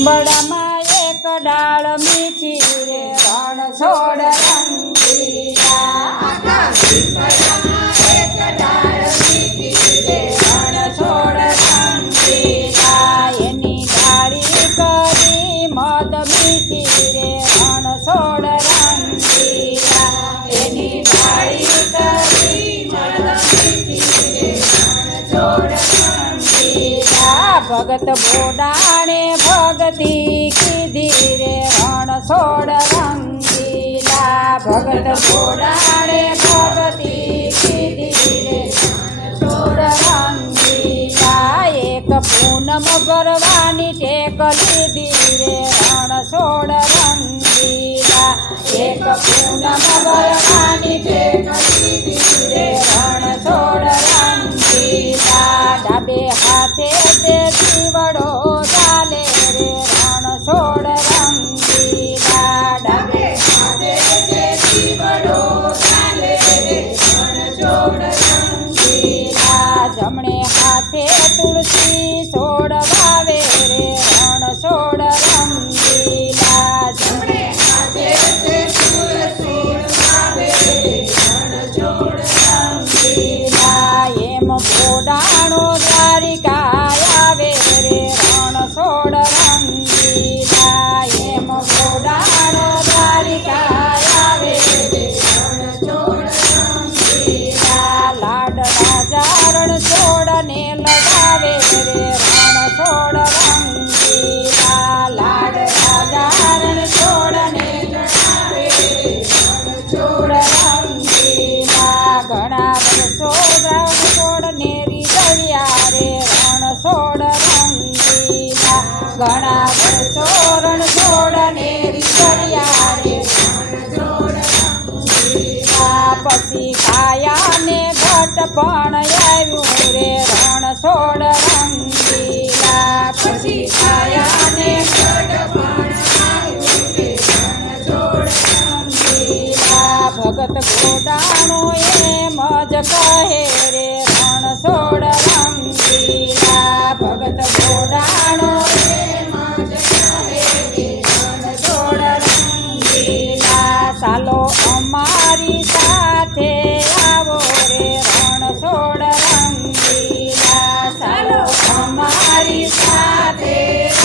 બડામાં એક ડાળ મીઠી રે રણ છોડ રંગીલા એક ડાળ મીઠી રે રણ છોડ રંગીલા એની ડાળી કરી મદ મીઠી રે રણ છોડ રંગીલા એની ડાળી કરી મદ મીઠી રે રણ છોડ રંગીલા ભગત બોડાણે ભગતિ કીધી રે રણ છોડ રંગીલા ભગત બોડાણે ભગતિ કીધી રે રણ છોડ રંગીલા એક પૂનમ ભરવાની ટેક લીધી રે રણ છોડ રંગીલા એક પૂનમ ભરવાની ટેક લીધી રે રણ છોડ રંગીલા ડાબે હાથે તે દીવડો ચાલે રે રણ છોડ રંગીલા ડાબે હાથે તે દીવડો ચાલે રે રણ છોડ રંગીલા જમણે હાથે તુલસી છોડ વાવે રે રણ છોડ રંગીલા જમણે હાથે તે તુલસી વાવે રે રણ છોડ રંગીલા એમ બોડાણો દ્વારિકા આવે રે રણ છોડ રંગીલા એમ બોડાણો દ્વારિકા આવે રે રણ છોડ રંગીલા લાડ રાજા રણ છોડ ને લગાવે રે રણ છોડ રંગીલા લાડ રાજા રણ છોડ ને લગાવે રે રણ છોડ રંગીલા ઘણા વર્ષો રણ છોડ ને રીઝવ્યા રે રણ છોડ રંગીલા ઘણા વર્ષો રણ છોડ ને રીઝવ્યા રે રણ છોડ રંગીલા પછી કાયા ને ઘટ પણ આવ્યું રે રણ છોડ રંગીલા પછી કાયા ને ઘટ પણ આવ્યું રે રણ છોડ રંગીલા ભગત ગોડાણો એમ જ કહે રે રણ છોડ રંગીલા ભગત ગોડાણો એમ જ કહે રે રણ છોડ રંગીલા ચાલો અમારી સાથે આવો રે રણ છોડ રંગીલા ચાલો અમારી સાથે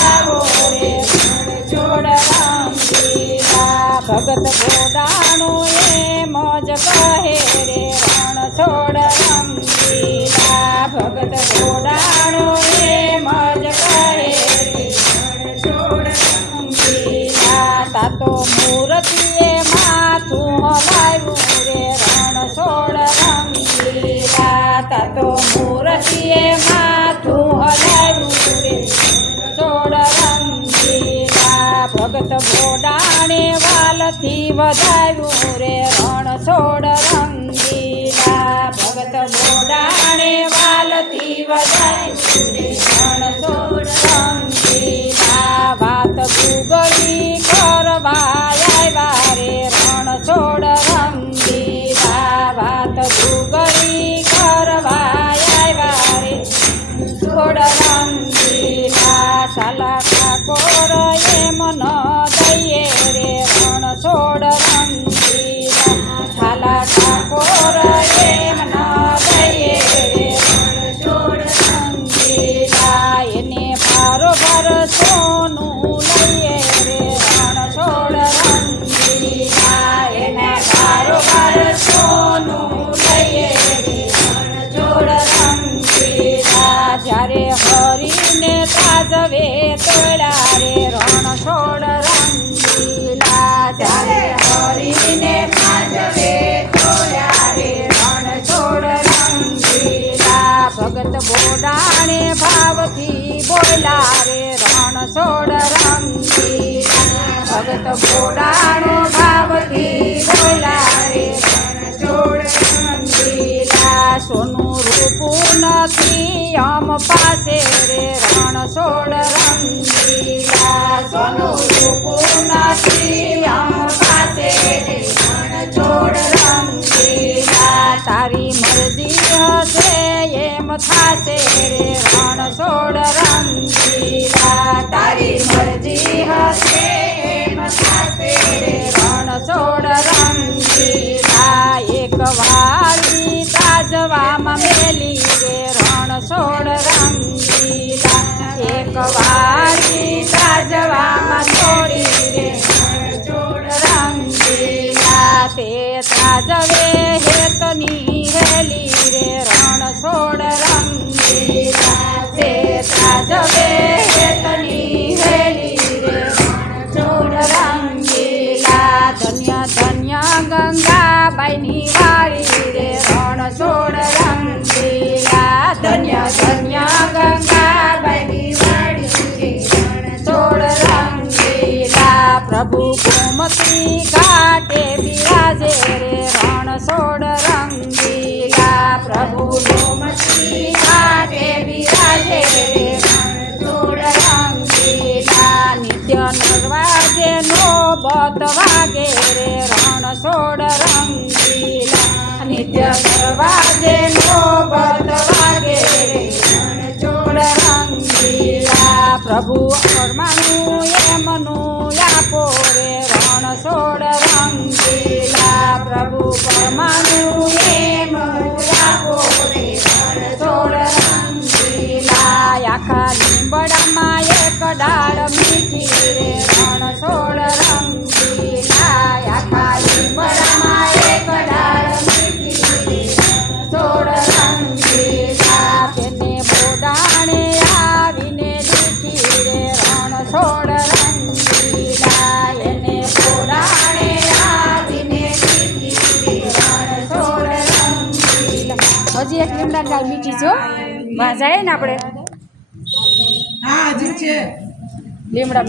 આવો રે રણ છોડ રંગીલા ભગત ગોડાણો એમ જ કહે રે રણ છોડ રંગીલા ભગત ગોડાણો એમ જ કહે રે રણ છોડ રંગીલા તાતો મૂર્તિએ માથું હલાવ્યું રે રણ છોડ રંગીલા તાતો મૂર્તિએ માથું હલાવ્યું રે રણ છોડ રંગીલા ભગત બોડાણે વાલથી વધાવ્યું રે રણ છોડ રંગીલા ભગત બોડાણે વાલથી વધાવ્યું રે રણ છોડ રંગીલા વાત ગુગળી કરવા આવ્યા રે રણ છોડ રંગીલા વાત ગુગળી કરવા આવ્યા રે છોડ રંગીલા સાલા ઠાકોર એમ ન દઈએ રે રણ છોડ રંગીલા સાલા ઠાકોર એમ ન દઈએ રે રણ છોડ રંગીલા એને ભારોભાર સોનું લઈએ રે રણ છોડ રંગીલા એને ભારોભાર સોનું લઈએ રે રણ છોડ રંગીલા જ્યારે હરીને તાજવે તોળ્યા રે રણ છોડ રંગીલા જ્યારે હરીને તાજવે તોળ્યા રે રણ છોડ રંગીલા ભગત બોડાણે ભાવથી બોલ્યા રે રણ છોડ રંગીલા ભગત બોડાણો ભાવથી બોલ્યા રે રણ છોડ રંગીલા સોનું રૂપું નથી અમ પાસે રે રણ છોડ રંગીલા સોનું રૂપું નથી અમ પાસે રે રણ છોડ રંગીલા તારી મરજી હશે એમ થાશે રે રણ છોડ રંગીલા તારી મરજી વાળી તાજવામાં મેલી રે રણછોડ રંગીલા એક વાળી તાજવામાં છોડી રે રણછોડ રંગીલા તે તાજવે હેતની હેલી રે રણછોડ રંગીલા તે તાજવે હેતની હેલી રે રણછોડ રંગીલા ધન્ય ધન્ય ગંગાબાઈની વાળી રે રણછોડ રંગીલા ધન્ય ધન્ય ગંગાબાઈની વાળી રે રણછોડ રંગીલા પ્રભુ ગોમતી ઘાટે બિરાજે રે રણછોડ રંગીલા પ્રભુ ગોમતી ઘાટે બિરાજે રે રણછોડ રંગીલા નિત્ય નરવાજે નો બત વાગે રે રણછોડ રંગીલા નિત્ય નરવાજે નો બત વાગે રે રણછોડ રંગીલા પ્રભુ પરમાનું એમનું આપો રે રણછોડ રંગીલા પ્રભુ પરમાનું એમનું આપો રે રણછોડ રંગીલા આખા લીંબડામાં એક ડાળ મીઠી રે રણછોડ રંગીલા આખા લીંબડામાં એક ડાળ મીઠી રે રણછોડ રંગીલા તેને બોડાણે આવીને દીઠી રે રણછોડ રંગીલા એને બોડાણે આવીને દીઠી રે રણછોડ રંગીલા હજી એક લીમડા ડાળ મીઠી જો વાં જાય ને આપણે હા હજી છે લીમડા